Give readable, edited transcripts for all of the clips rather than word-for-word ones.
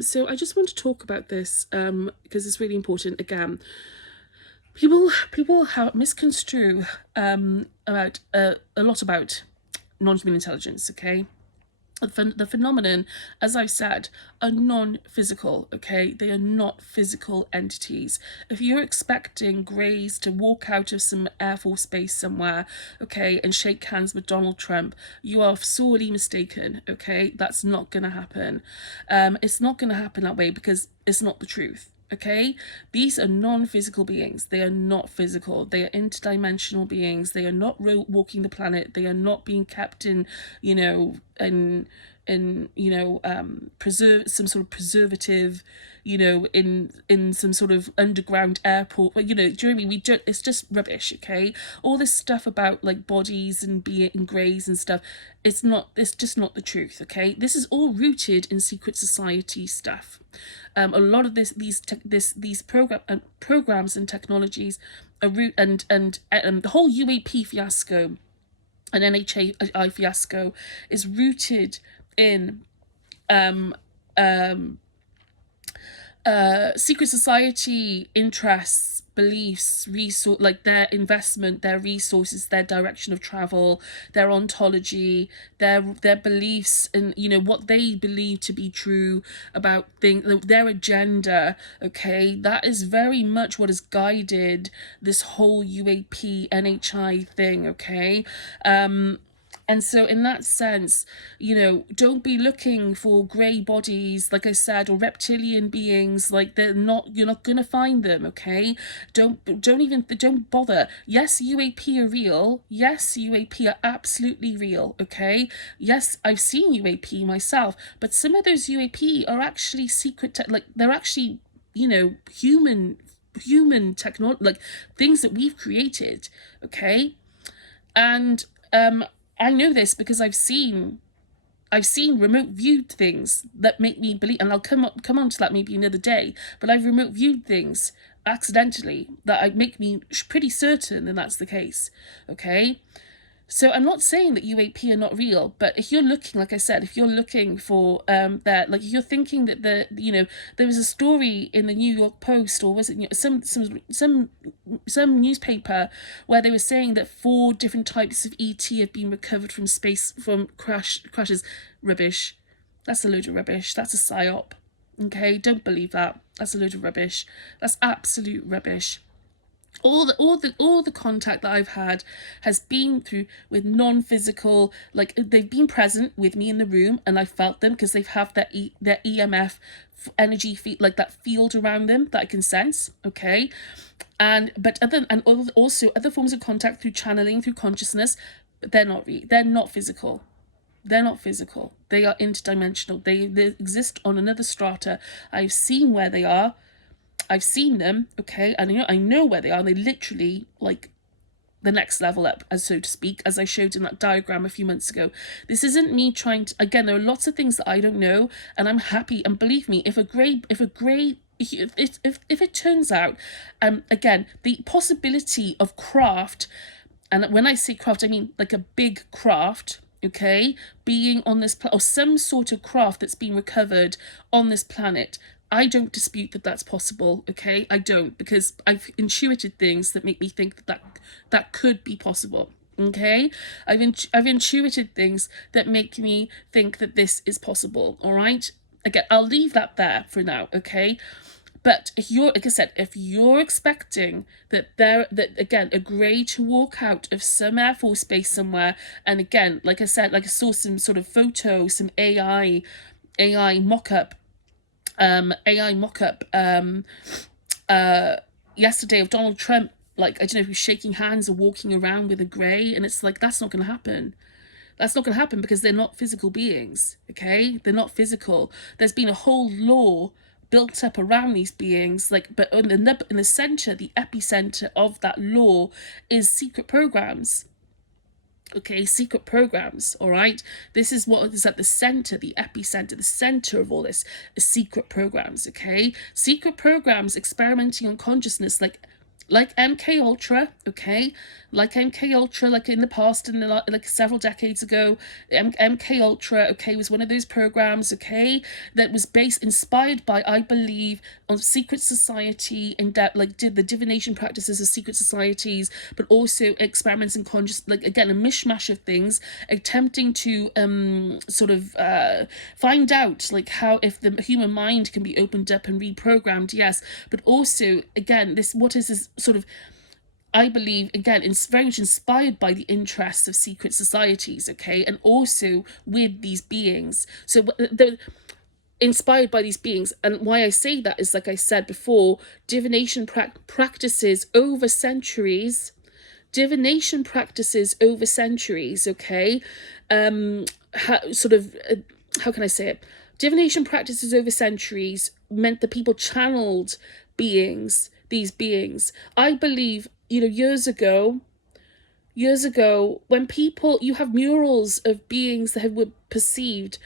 So I just want to talk about this because it's really important. Again, people have misconstrue about a lot about non-human intelligence. Okay, the phenomenon, as I've said, are non-physical. Okay, they are not physical entities. If you're expecting Greys to walk out of some Air Force base somewhere, okay, and shake hands with Donald Trump, you are sorely mistaken. Okay, that's not going to happen. It's not going to happen that way because it's not the truth. Okay, these are non-physical beings. They are not physical. They are interdimensional beings. They are not walking the planet. They are not being kept in, preserve some sort of preservative, in some sort of underground airport. But do you know what I mean? It's just rubbish. Okay, all this stuff about like bodies and being greys and stuff. It's just not the truth. Okay, this is all rooted in secret society stuff. A lot of these programs and technologies are and the whole UAP fiasco and NHI fiasco is rooted in um, um, secret society interests, beliefs, resource, like their investment, their resources, their direction of travel, their ontology, their beliefs, and what they believe to be true about things, their agenda. Okay, that is very much what has guided this whole UAP NHI thing. Okay, and so in that sense, don't be looking for grey bodies, like I said, or reptilian beings. Like you're not gonna find them. Okay, don't bother. Yes, UAP are real. Yes, UAP are absolutely real. Okay, yes, I've seen UAP myself, but some of those UAP are actually like they're actually human technology, like things that we've created. Okay, and I know this because I've seen remote viewed things that make me believe, and I'll come on to that maybe another day. But I've remote viewed things accidentally that make me pretty certain that that's the case. Okay, so I'm not saying that UAP are not real, but if you're looking, like I said, if you're looking for that, like if you're thinking that there was a story in the New York Post, or was it some newspaper, where they were saying that 4 different types of ET have been recovered from space from crashes. Rubbish. That's a load of rubbish. That's a psyop. Okay, don't believe that. That's a load of rubbish. That's absolute rubbish. All the contact that I've had has been through with non-physical, like they've been present with me in the room and I felt them because they've have their EMF energy like that field around them that I can sense. Okay, and also other forms of contact through channeling, through consciousness, but they're not physical. They're not physical. They are interdimensional. They exist on another strata. I've seen where they are. I've seen them, okay, and I know where they are. And they literally like the next level up, as so to speak, as I showed in that diagram a few months ago. This isn't me trying to. Again, there are lots of things that I don't know, and I'm happy. And believe me, if it turns out, again, the possibility of craft, and when I say craft, I mean like a big craft. Okay, being on this or some sort of craft that's been recovered on this planet. I don't dispute that that's possible. Okay, I don't, because I've intuited things that make me think that could be possible. Okay, I've intuited things that make me think that this is possible. All right, again, I'll leave that there for now. Okay, but if you're, like I said, if you're expecting that again, a grey to walk out of some Air Force base somewhere, and again, like I said, like I saw some sort of photo, some AI mock-up yesterday of Donald Trump, like I don't know, who's shaking hands or walking around with a grey, and it's like that's not going to happen. That's not going to happen because they're not physical beings. Okay, they're not physical. There's been a whole law built up around these beings, like, but in the center, the epicenter of that law is secret programs. Okay, secret programs. All right, this is what is at the center, the epicenter, the center of all this is secret programs. Okay, secret programs experimenting on consciousness, like like MK Ultra, okay, like MK Ultra, like in the past, in the like several decades ago, MK Ultra, okay, was one of those programs, okay, that was inspired by, I believe, on secret society, and that like did the divination practices of secret societies, but also experiments in conscious, like again a mishmash of things, attempting to sort of find out like how, if the human mind can be opened up and reprogrammed, yes, but also again this, what is this sort of, I believe, again, it's very much inspired by the interests of secret societies, okay, and also with these beings. So they're inspired by these beings. And why I say that is, like I said before, divination practices over centuries, okay, sort of, how can I say it? Divination practices over centuries meant that people channeled these beings. I believe, years ago, when people, you have murals of beings that were perceived,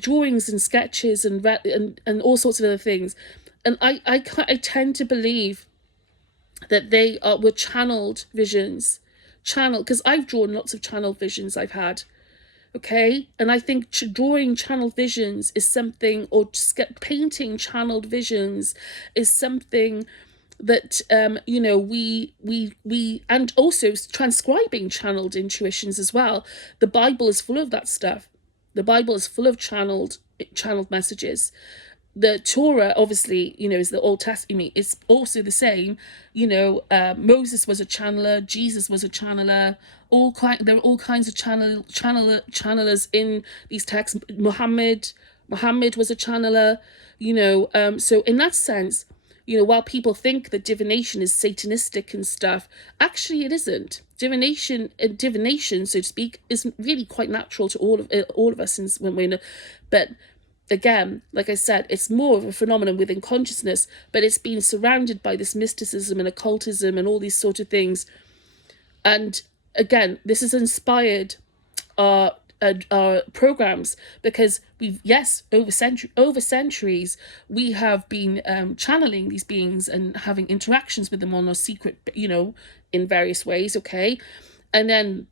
drawings and sketches and all sorts of other things, and I tend to believe that they were channeled visions, because I've drawn lots of channeled visions I've had, okay, and I think drawing channeled visions is something, or just painting channeled visions is something that we and also transcribing channeled intuitions as well. The Bible is full of that stuff. The Bible is full of channeled messages. The Torah, obviously, is the Old Testament. It's also the same. Moses was a channeler. Jesus was a channeler. There were all kinds of channelers in these texts. Muhammad was a channeler. So in that sense, while people think that divination is satanistic and stuff, actually it isn't. Divination, so to speak, is really quite natural to all of us, since when we're but again, like I said, it's more of a phenomenon within consciousness, but it's been surrounded by this mysticism and occultism and all these sort of things. And again, this has inspired our programs, because over centuries we have been channeling these beings and having interactions with them on a secret, in various ways, okay, and then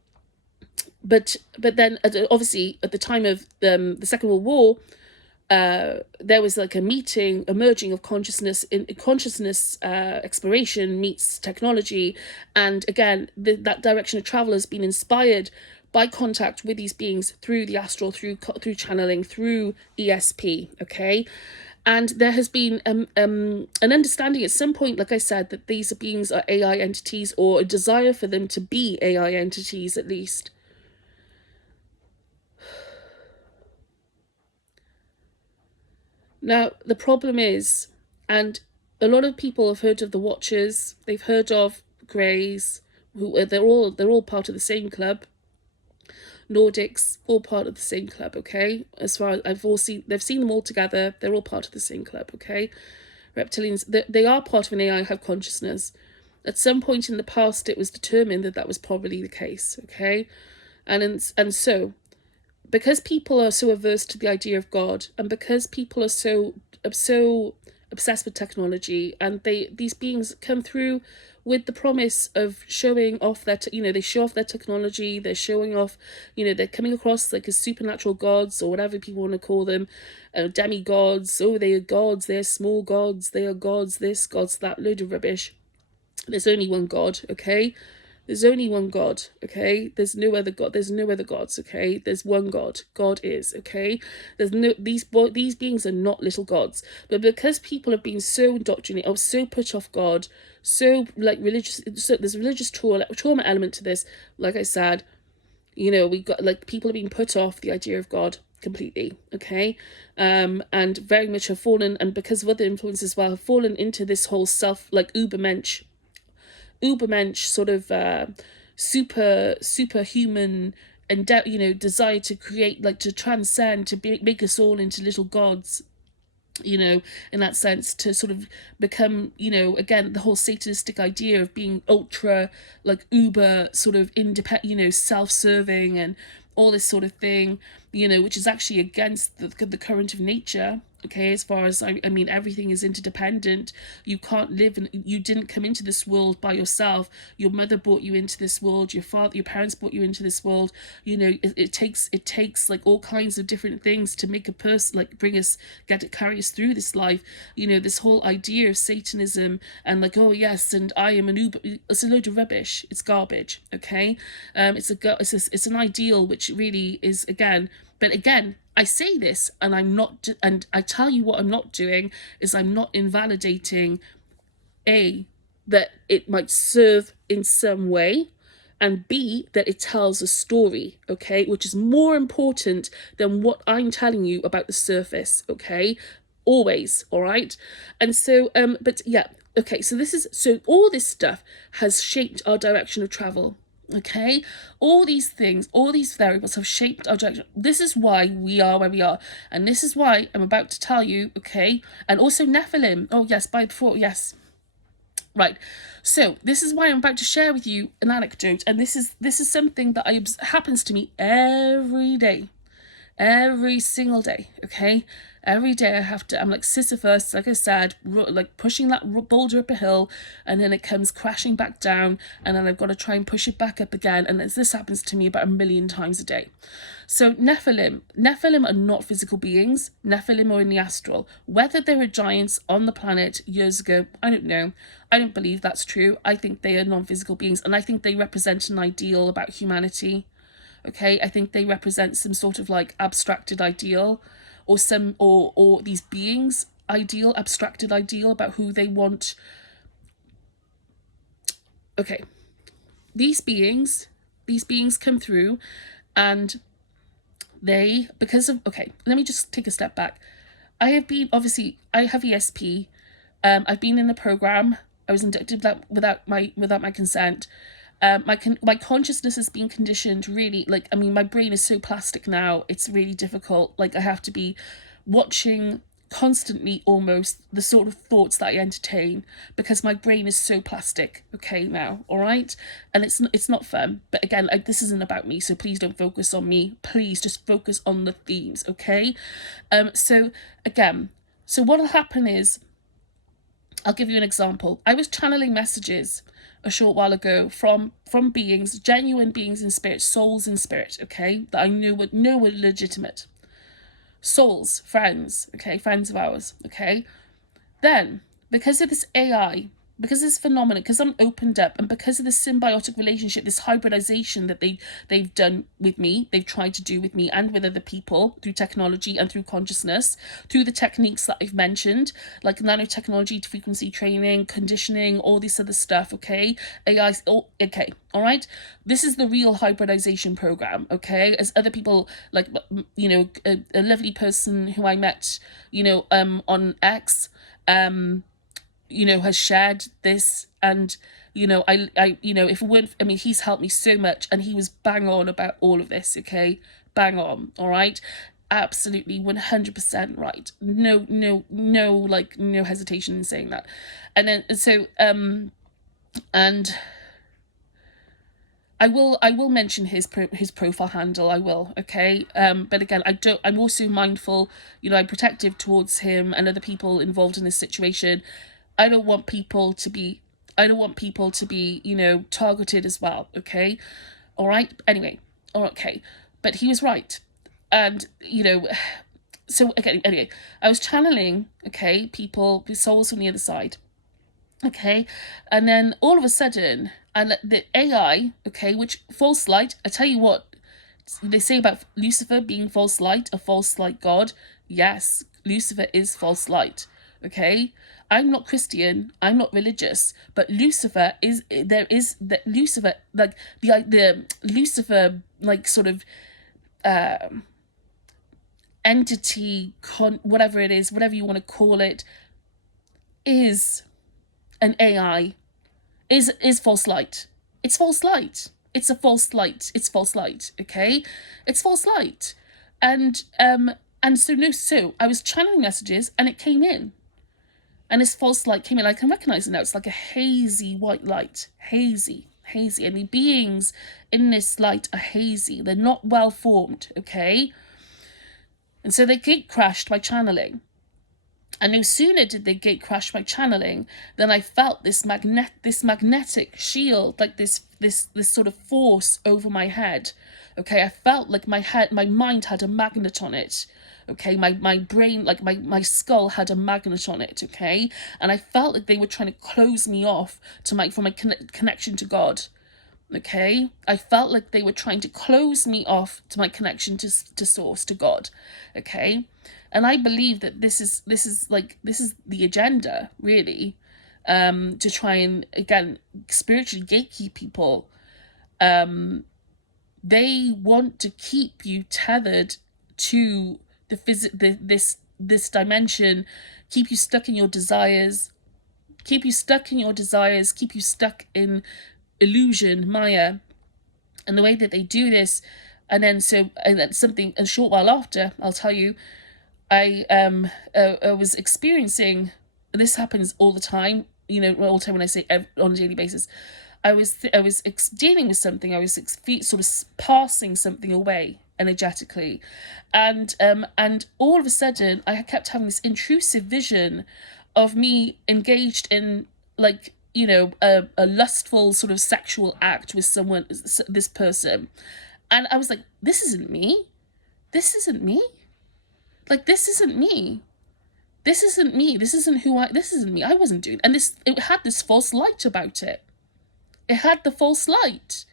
but then obviously at the time of the Second World War, there was like a merging of consciousness exploration meets technology, and again that direction of travel has been inspired by contact with these beings through the astral, through channeling, through ESP, okay. And there has been an understanding at some point, like I said, that these beings are AI entities, or a desire for them to be AI entities at least. Now, the problem is, and a lot of people have heard of the Watchers, they've heard of Greys, who they're all part of the same club. Nordics, all part of the same club, okay? As far as they've seen them all together, they're all part of the same club, okay? Reptilians, they are part of an AI, have consciousness. At some point in the past, it was determined that was probably the case, okay? And so, because people are so averse to the idea of God, and because people are so obsessed with technology, and these beings come through with the promise of showing off their they show off their technology, they're showing off, they're coming across like as supernatural gods, or whatever people want to call them, demigods. Oh, they are gods, they're small gods, they are gods this, gods that, load of rubbish. There's only one God, okay? There's only one God, okay? There's no other God. There's no other gods, okay? There's one God. God is, okay? There's no these beings are not little gods. But because people have been so indoctrinated, or so put off God, so like religious, so there's a religious trauma element to this. Like I said, we got like people are being put off the idea of God completely, okay? And very much have fallen, and because of other influences as well, have fallen into this whole like Ubermensch sort of superhuman and desire to create, like to transcend, to make us all into little gods, in that sense, to sort of become, again, the whole satanistic idea of being ultra, like uber sort of independent, self-serving and all this sort of thing, which is actually against the current of nature. Okay, as far as I mean, everything is interdependent. You can't live, and you didn't come into this world by yourself. Your mother brought you into this world. Your parents brought you into this world. You know, it takes like all kinds of different things to make a person, like carry us through this life. You know, this whole idea of Satanism and like, oh yes, and I am an Uber. It's a load of rubbish. It's garbage. Okay, it's an ideal which really is, again. But again, I say this, and and I tell you what I'm not doing is I'm not invalidating that it might serve in some way, and B, that it tells a story, okay, which is more important than what I'm telling you about the surface, okay, always, all right. And so but yeah, okay, so all this stuff has shaped our direction of travel. Okay, all these things, all these variables have shaped our direction. This is why we are where we are, and this is why I'm about to tell you. Okay, and also Nephilim. Oh yes, by before, yes, right. So this is why I'm about to share with you an anecdote, and this is something that happens to me every single day. Okay, every day I'm like Sisyphus, like I said, like pushing that boulder up a hill, and then it comes crashing back down, and then I've got to try and push it back up again, and this happens to me about 1,000,000 times a day. So Nephilim are not physical beings. Nephilim are in the astral. Whether they were giants on the planet years ago, I don't know. I don't believe that's true. I think they are non-physical beings, and I think they represent an ideal about humanity. Okay, I think they represent some sort of like abstracted ideal, or these beings abstracted ideal about who they want. Okay, these beings come through, and they, because of, okay, let me just take a step back. I have ESP. I've been in the program. I was inducted without my consent. My consciousness has been conditioned, really, like, I mean, my brain is so plastic now, it's really difficult. Like, I have to be watching constantly, almost, the sort of thoughts that I entertain, because my brain is so plastic, okay, now, all right? And it's not fun. But again, this isn't about me, so please don't focus on me. Please just focus on the themes, okay? So again, so what will happen is, I'll give you an example. I was channeling messages a short while ago from beings, genuine beings in spirit, souls in spirit, okay, that I knew were legitimate. Souls, friends, okay, friends of ours, okay. Then, because of this AI, because of this phenomenon, because I'm opened up, and because of this symbiotic relationship, this hybridization that they've done with me, they've tried to do with me and with other people through technology and through consciousness, through the techniques that I've mentioned, like nanotechnology, frequency training, conditioning, all this other stuff, okay? AI, okay, all right? This is the real hybridization program, okay? As other people, like, you know, a lovely person who I met, you know, on X, you know, has shared this, and you know, I you know, if it weren't, I mean, he's helped me so much, and he was bang on about all of this, okay, bang on, all right, absolutely 100% right, no like, no hesitation in saying that. And then so and I will mention his profile handle. I will, okay. But again, I'm also mindful. You know, I'm protective towards him and other people involved in this situation. I don't want people to be. You know, targeted as well. Okay, all right. Anyway, okay. But he was right, and you know. So again, anyway, I was channeling, okay, people with souls from the other side. Okay, and then all of a sudden, and the AI, okay, which false light, I tell you what, they say about Lucifer being false light, a false light god. Yes, Lucifer is false light, okay? I'm not Christian, I'm not religious, but Lucifer is, that Lucifer, like, the Lucifer, like, sort of, entity, whatever it is, whatever you want to call it, is an AI, is false light. It's false light. It's a false light. It's false light. Okay, it's false light, and so I was channeling messages, and it came in, and this false light came in. I can recognize it now. It's like a hazy white light, hazy, and the beings in this light are hazy. They're not well formed. Okay, and so they get crashed by channeling. And no sooner did they gate crash my channeling than I felt this magnetic shield, like this sort of force over my head. Okay, I felt like my mind had a magnet on it. Okay, my brain, like my skull had a magnet on it. Okay, and I felt like they were trying to close me off to my connection to God. Okay, I felt like they were trying to close me off to my connection to source, to God. Okay, and I believe that this is the agenda, really, to try and, again, spiritually gatekeep people. They want to keep you tethered to this dimension, keep you stuck in your desires, keep you stuck in illusion, Maya. And the way that they do this, and then something a short while after, I'll tell you, I was experiencing, and this happens all the time, all the time, when I say on a daily basis. I was dealing with something. I was sort of passing something away energetically, and all of a sudden I kept having this intrusive vision of me engaged in, like, a lustful sort of sexual act with this person. And I was like, this isn't me. This isn't me. Like, this isn't me. This isn't me. This isn't me. I wasn't doing, and it had this false light about it. It had the false light.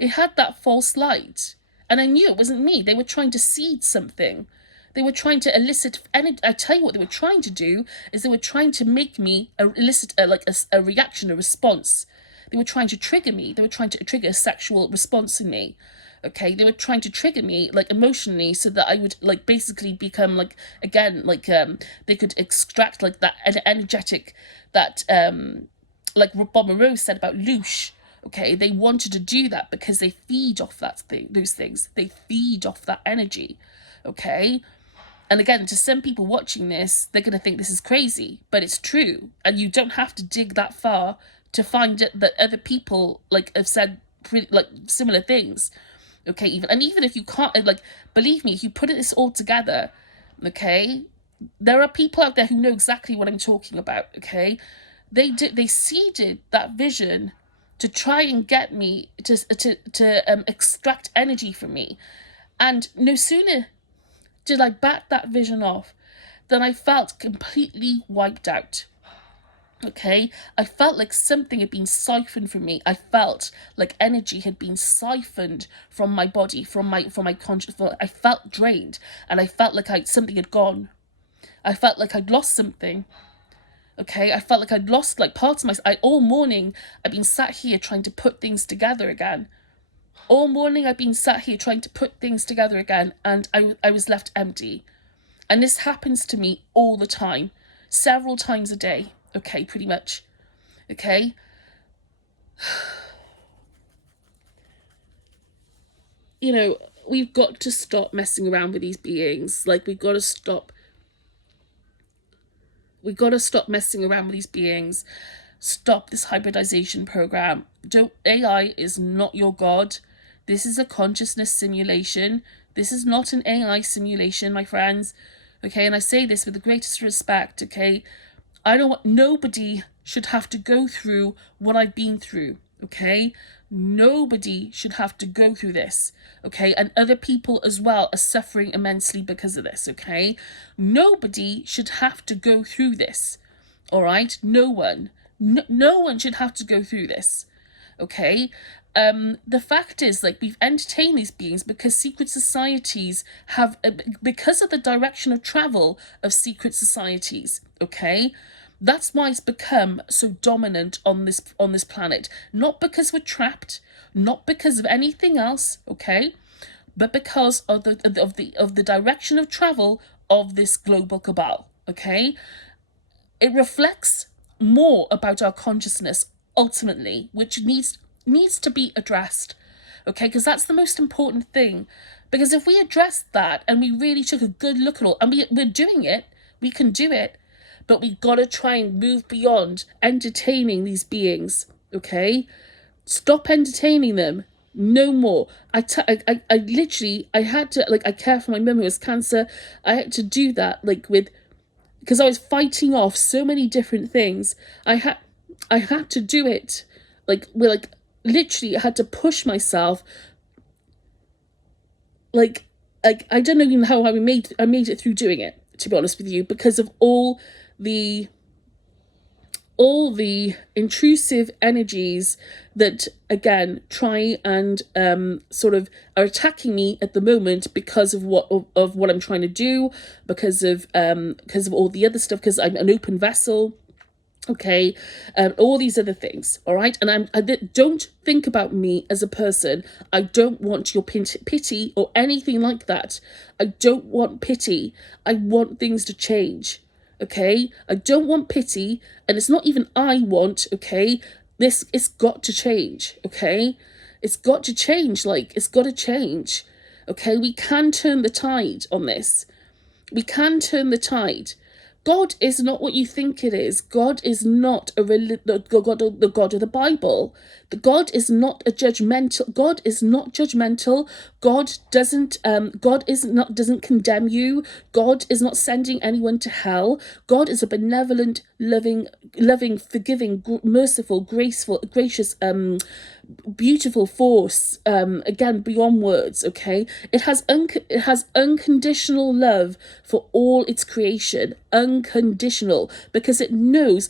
It had that false light. And I knew it wasn't me. They were trying to seed something. They were trying to elicit, and I tell you what they were trying to do is they were trying to make me elicit a reaction, a response. They were trying to trigger me. They were trying to trigger a sexual response in me. Okay, they were trying to trigger me, like, emotionally, so that I would, like, basically become, like, again, like, they could extract, like, that energetic, that like Bob Monroe said about loosh. Okay, they wanted to do that because they feed off those things. They feed off that energy. Okay, and again, to some people watching this, they're going to think this is crazy, but it's true. And you don't have to dig that far to find that other people, like, have said similar things. Okay, even if you can't, like, believe me, if you put this all together, okay, there are people out there who know exactly what I'm talking about. Okay, they seeded that vision to try and get me to extract energy from me, and no sooner did I back that vision off than I felt completely wiped out. Okay, I felt like something had been siphoned from me. I felt like energy had been siphoned from my body, from my consciousness. I felt drained, and I felt like something had gone. I felt like I'd lost something. Okay, I felt like I'd lost, like, parts of myself. All morning I've been sat here trying to put things together again. All morning I've been sat here trying to put things together again, and I was left empty. And this happens to me all the time, several times a day. Okay, pretty much. Okay. We've got to stop messing around with these beings. Like, we've got to stop messing around with these beings. Stop this hybridization program. AI is not your god. This is a consciousness simulation. This is not an AI simulation, my friends. Okay, and I say this with the greatest respect. Okay, nobody should have to go through what I've been through. Okay, nobody should have to go through this. Okay, and other people as well are suffering immensely because of this. Okay, nobody should have to go through this. All right, no one should have to go through this. Okay, the fact is, like, we've entertained these beings because secret societies have, because of the direction of travel of secret societies. Okay, that's why it's become so dominant on this planet. Not because we're trapped, not because of anything else. Okay, but because of the direction of travel of this global cabal. Okay, it reflects more about our consciousness ultimately, which needs to be addressed. Okay, because that's the most important thing. Because if we address that and we really took a good look at all, and we're doing it, we can do it, but we got to try and move beyond entertaining these beings. Okay, stop entertaining them. No more. I literally, I had to, like, I care for my mum who has cancer. I had to do that, like, with, because I was fighting off so many different things. I had to do it. Literally, I had to push myself. I don't even know how I made it through doing it, to be honest with you, because of all the intrusive energies that, again, try and sort of are attacking me at the moment because of what I'm trying to do, because of all the other stuff, because I'm an open vessel. Okay, all these other things, all right? And I don't think about me as a person. I don't want your pity or anything like that. I don't want pity. I want things to change, okay? I don't want pity, and it's not even I want, okay? It's got to change, okay? It's got to change, it's got to change, okay? We can turn the tide on this. We can turn the tide. God is not what you think it is. God is not the God of the Bible. The God is not a judgmental. God is not judgmental. God doesn't condemn you. God is not sending anyone to hell. God is a benevolent, loving, forgiving, merciful, gracious, beautiful force, again, beyond words. Okay, it has unconditional love for all its creation, unconditional, because it knows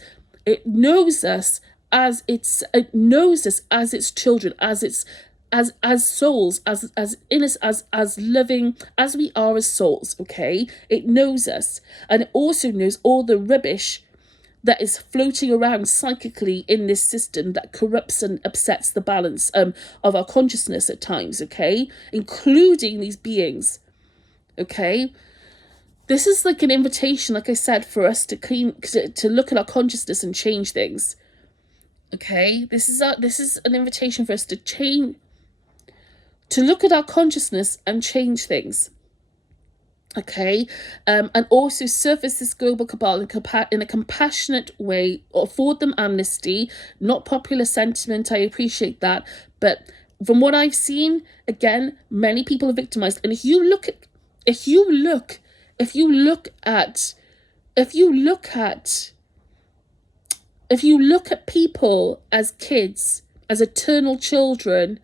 us as its children, as souls, as innocent, as loving as we are as souls. Okay, it knows us, and it also knows all the rubbish that is floating around psychically in this system that corrupts and upsets the balance of our consciousness at times, okay? Including these beings, okay? This is like an invitation, like I said, for us to look at our consciousness and change things, okay? This is an invitation for us to look at our consciousness and change things. Okay, and also surface this global cabal in a compassionate way, afford them amnesty, not popular sentiment. I appreciate that, but from what I've seen, again, many people are victimized. And if you look at people as kids, as eternal children,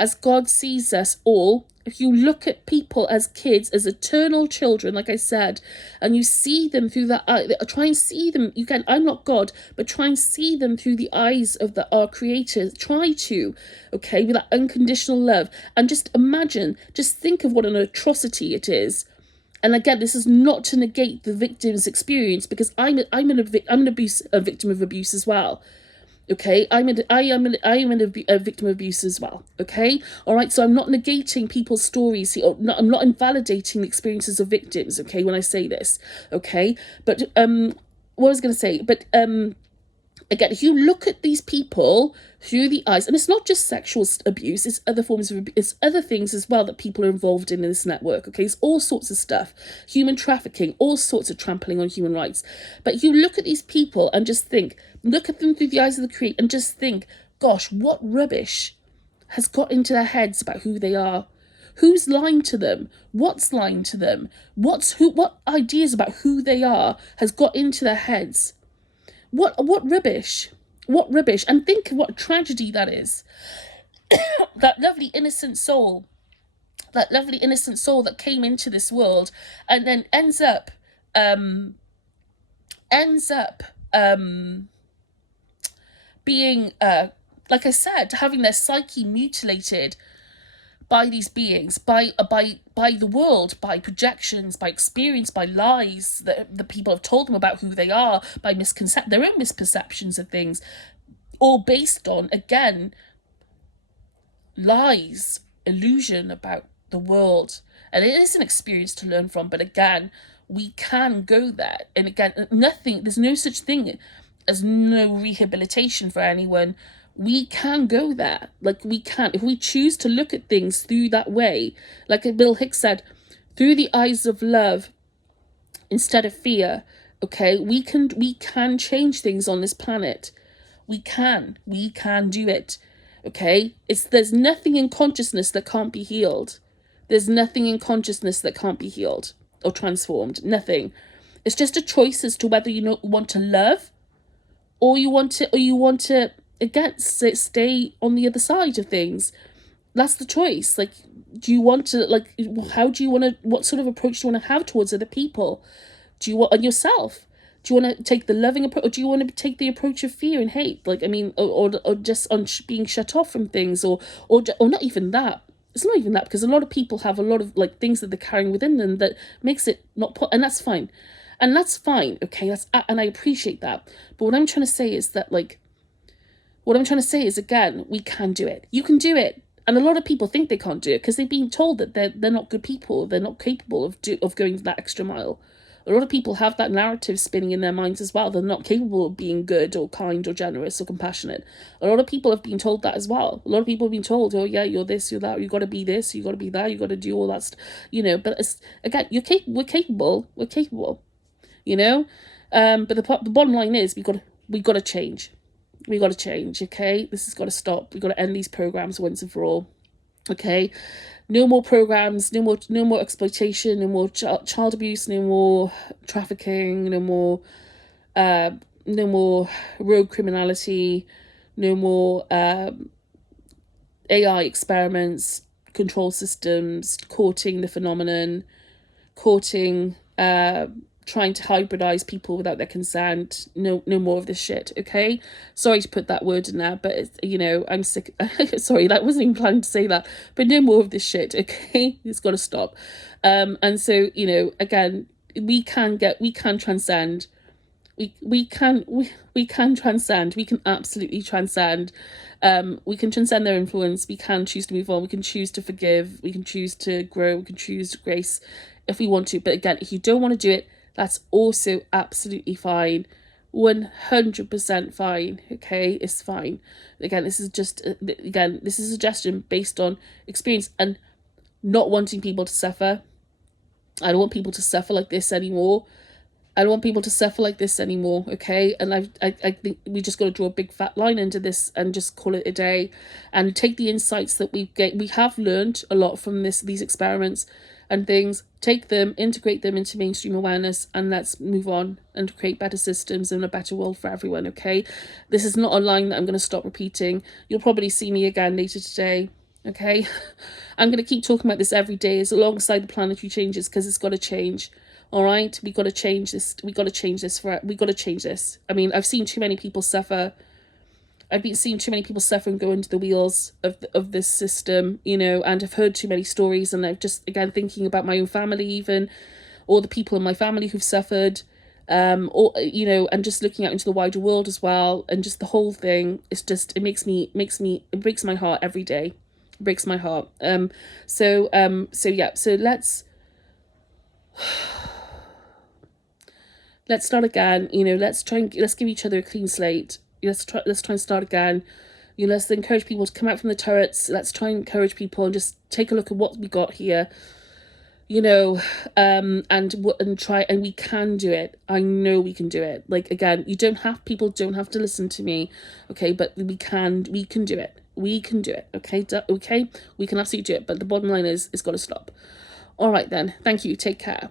as God sees us all, if you look at people as kids, as eternal children, like I said, and you see them through that eye, try and see them, you can, I'm not God, but try and see them through the eyes of our Creator. Try to, okay, with that unconditional love. And just imagine, just think of what an atrocity it is. And again, this is not to negate the victim's experience, because I'm a victim of abuse as well. Okay, I am a victim of abuse as well. Okay, all right. So I'm not negating people's stories here. I'm not invalidating the experiences of victims. Okay, when I say this. Okay, but what I was going to say, but again, if you look at these people through the eyes, and it's not just sexual abuse, it's other forms of abuse, it's other things as well that people are involved in this network. Okay, it's all sorts of stuff, human trafficking, all sorts of trampling on human rights. But you look at these people and just think, look at them through the eyes of the Creator and just think, gosh, what rubbish has got into their heads about who they are? Who's lying to them? What's lying to them? What ideas about who they are has got into their heads? What rubbish? What rubbish? And think of what tragedy that is. That lovely innocent soul that came into this world and then ends up being, like I said, having their psyche mutilated by these beings, by the world, by projections, by experience, by lies that the people have told them about who they are, by their own misperceptions of things, all based on, again, lies, illusion about the world. And it is an experience to learn from, but again, we can go there. And again, there's no such thing as no rehabilitation for anyone. We can go there. We can, if we choose to look at things through that way, like Bill Hicks said, through the eyes of love instead of fear. Okay, we can change things on this planet. We can do it. Okay, there's nothing in consciousness that can't be healed. There's nothing in consciousness that can't be healed or transformed. Nothing. It's just a choice as to whether you want to love, or you want to again stay on the other side of things. That's the choice. Like, do you want to, like, how do you want to, what sort of approach do you want to have towards other people? Do you want, on yourself? Do you want to take the loving approach, or do you want to take the approach of fear and hate? Like, I mean, or just on being shut off from things, or not even that. It's not even that, because a lot of people have a lot of like things that they're carrying within them that makes it not and that's fine. And that's fine, okay? And I appreciate that. But what I'm trying to say is that, like, again, we can do it. You can do it. And a lot of people think they can't do it because they've been told that they're not good people. They're not capable of going that extra mile. A lot of people have that narrative spinning in their minds as well. They're not capable of being good or kind or generous or compassionate. A lot of people have been told that as well. A lot of people have been told, oh yeah, you're this, you're that, you got to be this, you got to be that, you got to do all that stuff, But it's, again, we're capable, But the bottom line is we got to change. We got to change, okay? This has got to stop. We got to end these programs once and for all, okay? No more programs, no more exploitation, no more child abuse, no more trafficking, no more rogue criminality, no more AI experiments, control systems, courting the phenomenon, trying to hybridize people without their consent. No more of this shit, okay? Sorry to put that word in there, but it's, I'm sick. Sorry, that wasn't even planning to say that, but no more of this shit, okay? It's got to stop. And so, again, we can transcend. We can transcend. We can absolutely transcend. We can transcend their influence. We can choose to move on. We can choose to forgive. We can choose to grow. We can choose to grace if we want to. But again, if you don't want to do it, that's also absolutely fine. 100% fine, okay? It's fine. Again, this is a suggestion based on experience and not wanting people to suffer. I don't want people to suffer like this anymore. Okay? And I think we just got to draw a big fat line into this and just call it a day, and take the insights that we have learned a lot from these experiments and things, take them, integrate them into mainstream awareness, and let's move on and create better systems and a better world for everyone, okay? This is not a line that I'm going to stop repeating. You'll probably see me again later today, okay? I'm going to keep talking about this every day alongside the planetary changes, because it's got to change. All right, we got to change this. We got to change this. I mean, I've seen too many people suffer. I've been seeing too many people suffer and go into the wheels of this system, and I've heard too many stories. And I've just, again, thinking about my own family, even, or the people in my family who've suffered, or and just looking out into the wider world as well, and just the whole thing. It's just, it breaks my heart every day. It breaks my heart. So let's start again. Let's give each other a clean slate. Let's try and start again. Let's encourage people to come out from the turrets. Let's try and encourage people and just take a look at what we got here. And try, and we can do it. I know we can do it. Like, again, people don't have to listen to me, okay? But we can do it. We can do it, okay? Okay, we can absolutely do it. But the bottom line is, it's got to stop. All right then. Thank you. Take care.